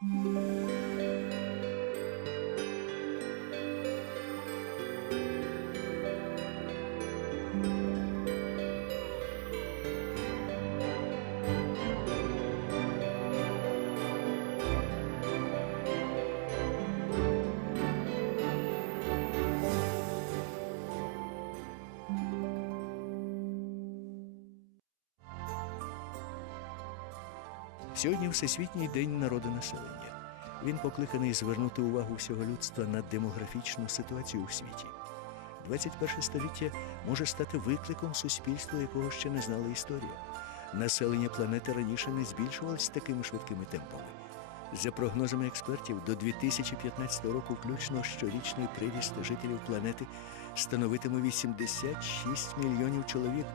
Música Сьогодні Всесвітній день народонаселення. Він покликаний звернути увагу всього людства на демографічну ситуацію у світі. 21 століття може стати викликом суспільства, якого ще не знала історія. Населення планети раніше не збільшувалось такими швидкими темпами. За прогнозами експертів, до 2015 року включно щорічний приріст жителів планети становитиме 86 мільйонів чоловік,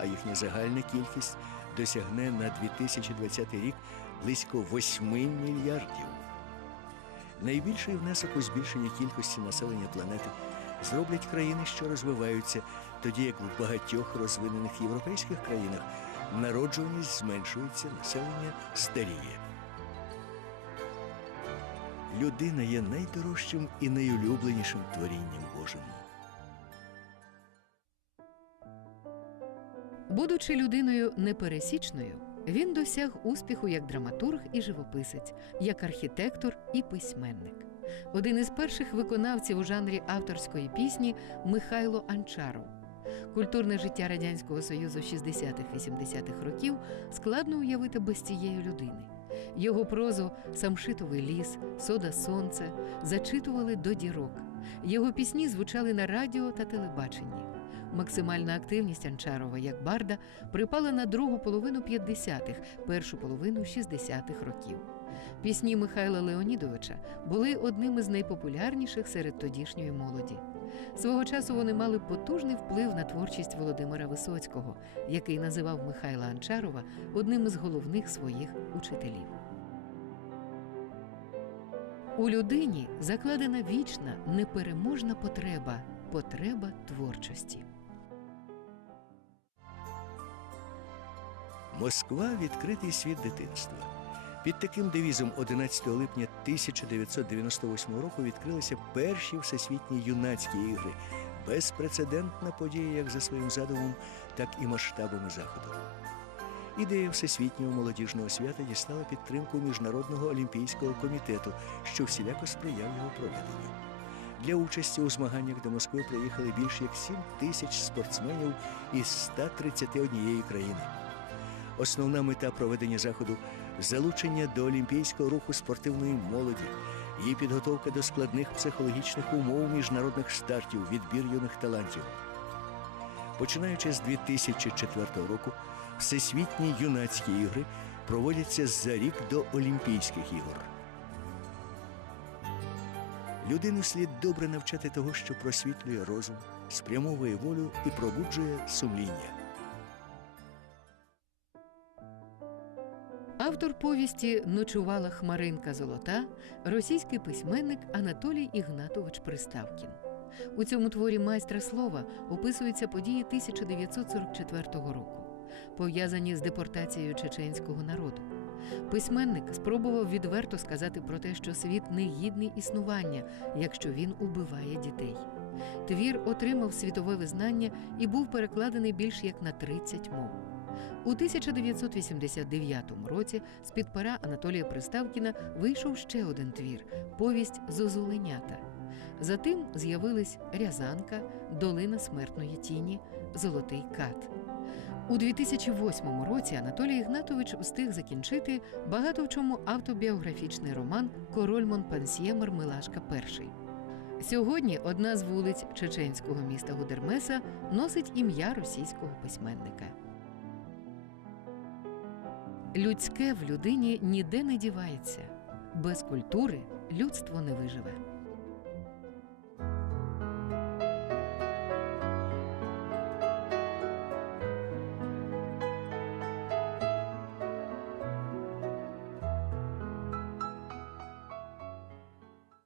а їхня загальна кількість досягне на 2020 рік близько 8 мільярдів. Найбільший внесок у збільшення кількості населення планети зроблять країни, що розвиваються, тоді як в багатьох розвинених європейських країнах народжуваність зменшується, населення старіє. Людина є найдорожчим і найулюбленішим творінням Божим. Будучи людиною непересічною, він досяг успіху як драматург і живописець, як архітектор і письменник. Один із перших виконавців у жанрі авторської пісні Михайло Анчаров. Культурне життя Радянського Союзу 60-х-80-х років складно уявити без цієї людини. Його прозу Самшитовий ліс, Сода Сонце зачитували до дірок. Його пісні звучали на радіо та телебаченні. Максимальна активність Анчарова як барда припала на другу половину 50-х, першу половину 60-х років. Пісні Михайла Леонідовича були одним із найпопулярніших серед тодішньої молоді. Свого часу вони мали потужний вплив на творчість Володимира Висоцького, який називав Михайла Анчарова одним із головних своїх учителів. У людині закладена вічна, непереможна потреба потреба творчості. Москва відкритий світ дитинства. Під таким девізом 11 липня 1998 року відкрилися перші всесвітні юнацькі ігри. Безпрецедентна подія як за своїм задумом, так і масштабами заходу. Ідея всесвітнього молодіжного свята дістала підтримку Міжнародного олімпійського комітету, що всіляко сприяв його проведенню. Для участі у змаганнях до Москви приїхали більш як 7 тисяч спортсменів із 131 країни. Основна мета проведення заходу залучення до олімпійського руху спортивної молоді, її підготовка до складних психологічних умов міжнародних стартів, відбір юних талантів. Починаючи з 2004 року, всесвітні юнацькі ігри проводяться за рік до Олімпійських ігор. Людину слід добре навчати того, що просвітлює розум, спрямовує волю і пробуджує сумління. Автор повісті Ночувала Хмаринка Золота, російський письменник Анатолій Ігнатович Приставкін. У цьому творі майстра слова описуються події 1944 року, пов'язані з депортацією чеченського народу. Письменник спробував відверто сказати про те, що світ не гідний існування, якщо він убиває дітей. Твір отримав світове визнання і був перекладений більш як на 30 мов. У 1989 році з-під пера Анатолія Приставкіна вийшов ще один твір повість Зозуленята. Затим з'явились Рязанка, Долина смертної тіні, Золотий кат. У 2008 році Анатолій Ігнатович встиг закінчити багато в чому автобіографічний роман Король Монпансьє Мармелашка І. Сьогодні одна з вулиць чеченського міста Гудермеса носить ім'я російського письменника. Людське в людині ніде не дівається. Без культури людство не виживе.